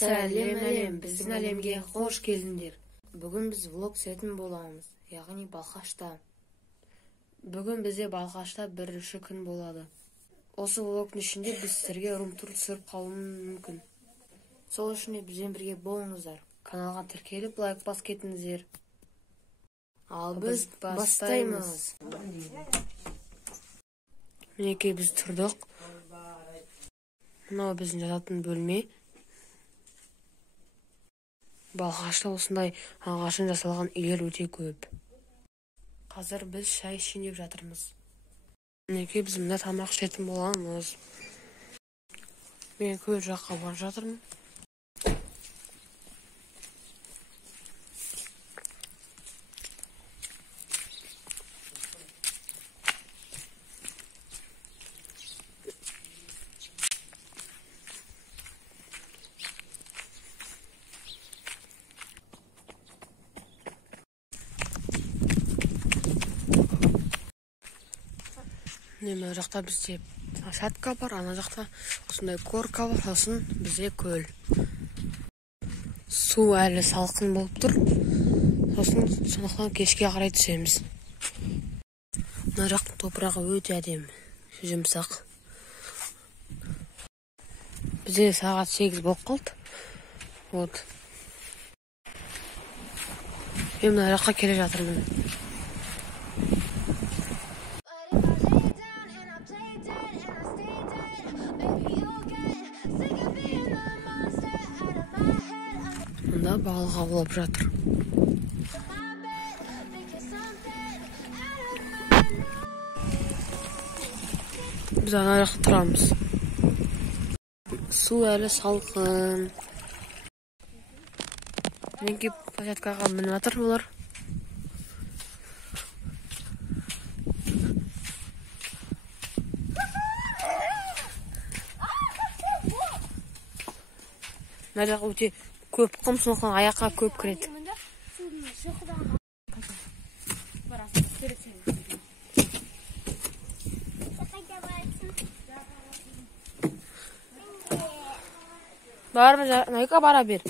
Сәлем, біздің әлемге қош келдіңдер. Бүгін біз влог түсетін боламыз, яғни Балқашта. Бүгін бізде Балқашта бірінші күн болады. Осы влогтың ішінде біз сіздерге рум-тур түсіріп қалуымыз мүмкін. Сол үшін бізбен бірге болыңыздар. Каналға тіркеліп, лайк бас кетіңіздер. Ал біз бастаймыз. Мінекей біз тұрдық. Мынау біздің жататын бөлме. Балқашта осындай ағашын жасалған үйлер өте көп. Қазір біз шай ішейін деп жатырмыз. Мінекей біз мында тамақ ішетін боламыз. Мен көл жаққа барып жатырмын. Мына жақта бізде шатка бар, ана жақта осындай горка бар, сосын бізде көл. Су әлі салқын болып тұр. Сосын сондықтан кешке қарай түсеміз. Мына жақтың топырағы өте әдемі, жұмсақ. Бізде сағат 8 болып қалды. Вот. Мен мына жаққа келе жатырмын. Мында балық аулап жатыр. Біз ана жақта тұрамыз. Су әлі салқын. Мінекей площадкаға мініп жатыр олар. Мына жақ өте көп құм, сондықтан аяққа көп кіреді. Барма, Найка бара бер.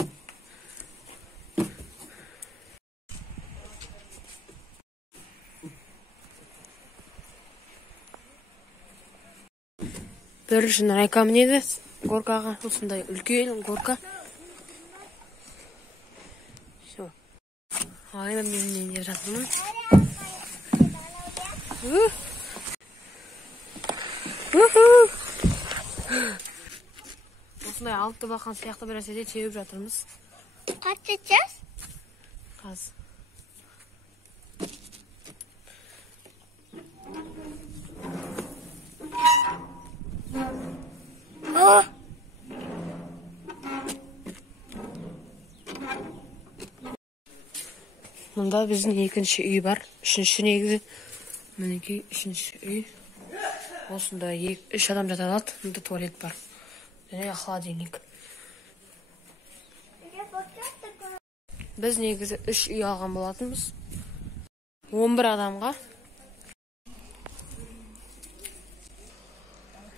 Бірінші Найка мінеді горкаға, осындай үлкен горка. Айна мен де жатырмын. Осындай алты бақан сияқты бір нәрседе теуіп жатырмыз. Қанша час? Қаз. Мұнда біздің екінші үй бар. Үшінші негізі. Мінекей үшінші үй. Осында 3 адам жата алады. Мұнда туалет бар. Және холодильник. Біз негізі 3 үй алған болатынбыз. 11 адамға.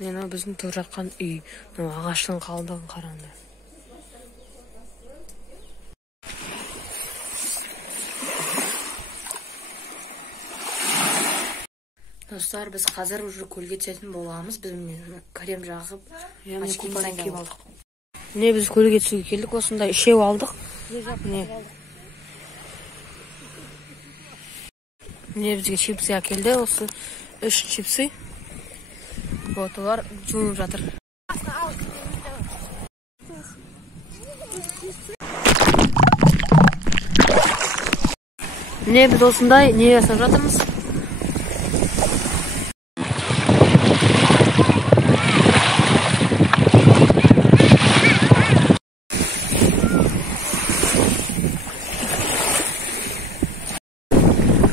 Мына біздің тұрып жатқан үй. Ағаштың қалдығын қараңдар. Достар, біз қазір уже көлге түсетін боламыз. Біз крем жағып, очкимізден киіп алдық. Міне біз көлге түсуге келдік, осында 3 алдық. Міне бізге чипсы әкелді, осы 3 чипсы. Вот, олар жуынып жатыр. Міне біз осындай не жасап жатырмыз.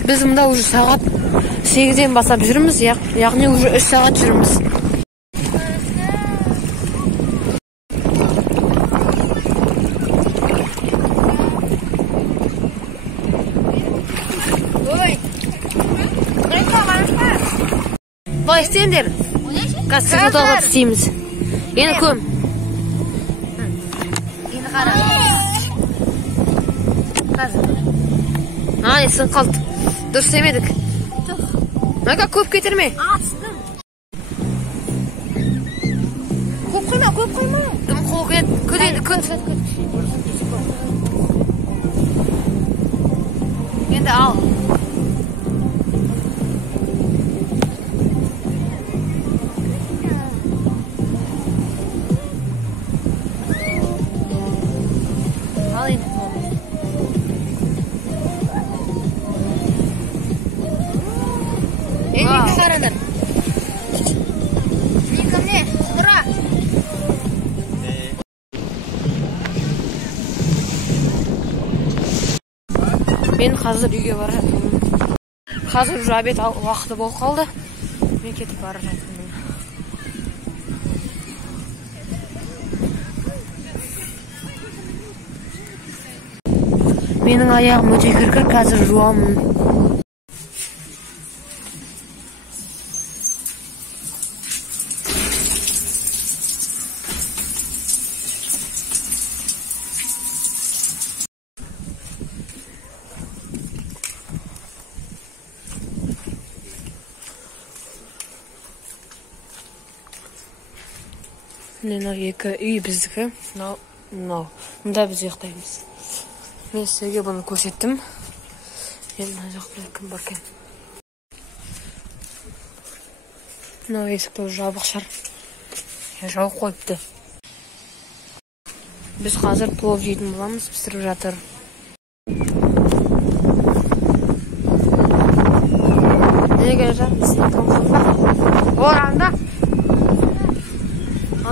Біз мұнда уже сағат 8-ден басап жүрміз, яғни уже 3 сағат жүрміз. Былай істеңдер. Қазір фотоға істейміз. Енді көм. qara. Ay, sen qaldı. Durs emedik. Nega ko'p ketirme. Açdım. Ko'p qo'yma. Dim qo'yib, kut. Endi al. Al endi. Endi qaralar. Никому, сыдыра. Men hozir uyga boraman. Hozir obed vaqti bo'lib qoldi. Men ketib boraman. Mening oyog'im o'ta kirkir, hozir juvaman. Mana yerga uy bizniki. No. Bunda biz yo'qdaymiz. Men sizga buni ko'rsatdim. Endi mana yoqda kim bor ekan? No, eshikda yopiq shar. Yashab qo'yibdi. Biz hozir plov yeydim bo'lamiz, pishirib жатыр. Nega yashayapsiz? Oranda.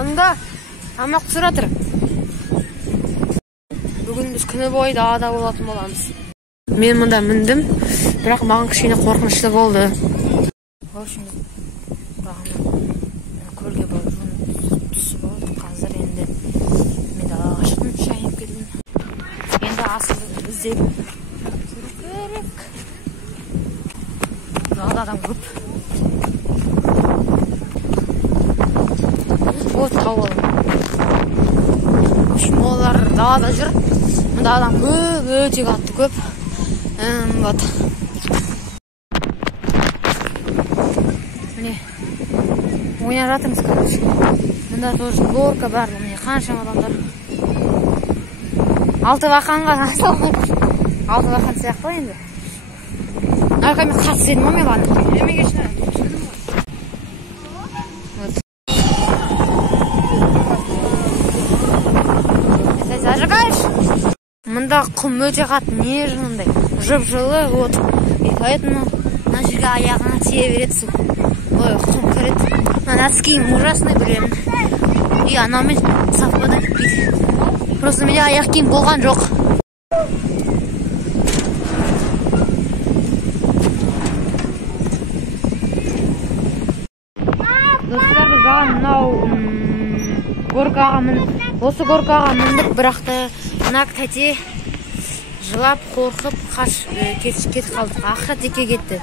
Anda hamma qisiratir. Bugun biz kuni bo'yi da'da bo'lатын bo'lamiz. Men bunda mindim, biroq menga kichkina qo'rqinchli bo'ldi. Xo'shimiz. Ko'lga bordim. Tushib oldi. Hozir endi men da'ashdim, shayib keldim. Endi asli izlab kerak. Da'dadan ko'p. O't qavul. Şunlar dağda jür. Dağdan ko'p, o'ta qattiq ko'p. Bot. Mine. O'ynab жатырмыз, короче. Bunda тоже горка бар, mine qancha odamlar. 6 vaqanga asal. 6 vaqan сияқты endi. Arqamga qatsedim men bani. Nimaga ishlayapman? Зажигаешь? Мында құм өте қатты, нежный, жып-жылы, вот. И поэтому на жерге аяғына тие береді су. Ой, құм кіреді. Носким ужасный, блин. И анамен совпадать етпейді. Просто менде аяқ киім болған жоқ. Достар, біз баған мынау горкаға осы горкаға міндік, бірақ та мына тәте жылап, қорқып, кетіп қалдық. Ақыры теке кетті.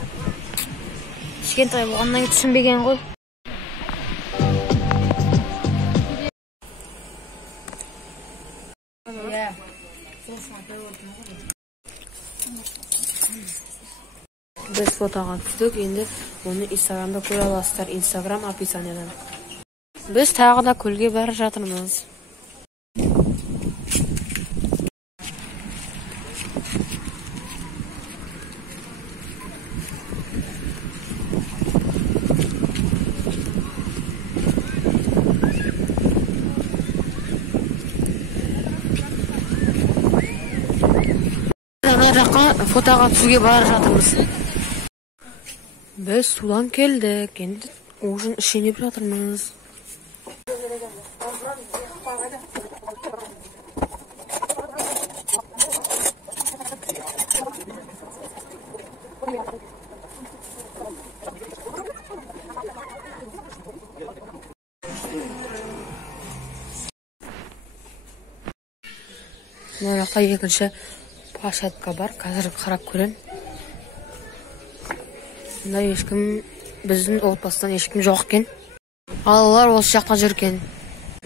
Кішкентай болғаннан түсінбеген ғой. Biz fotoға түстік, енді оны Instagram'da көре аласыздар. Instagram описаниедан. Biz тағы да көлге бәрі жатырмыз. Fotoға түсуге бара жатырмыз. Біз судан келдік, енді ужин ішініп жатырмыз. Мына жақта екінші площадка бар, қазір қарап көрем. Мында ешкім, біздің отбасыдан ешкім жоқ екен. Алалар осы жақта жүрген.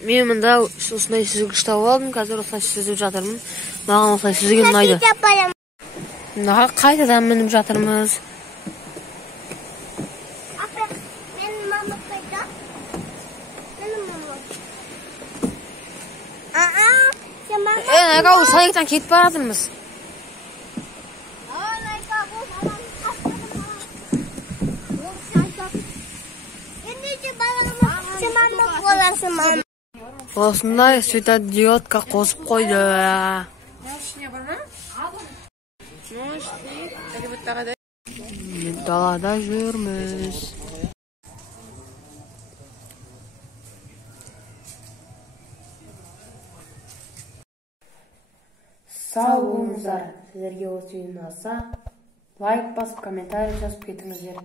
Мен мында осындай сүзгіш тауып алдым, қазір осылай сүзіп жатырмын. Маған осылай сүзген ұнайды. Мына қайтадан мініп жатырмыз. Нәка садиктан кетіп баратырмыз. Осындай светодиодқа қосып қойды. Далада жүрміз. Сау болыңыздар. Сіздерге осы видео ұнаса, лайк басып, комментарий жазып кетіңіздер.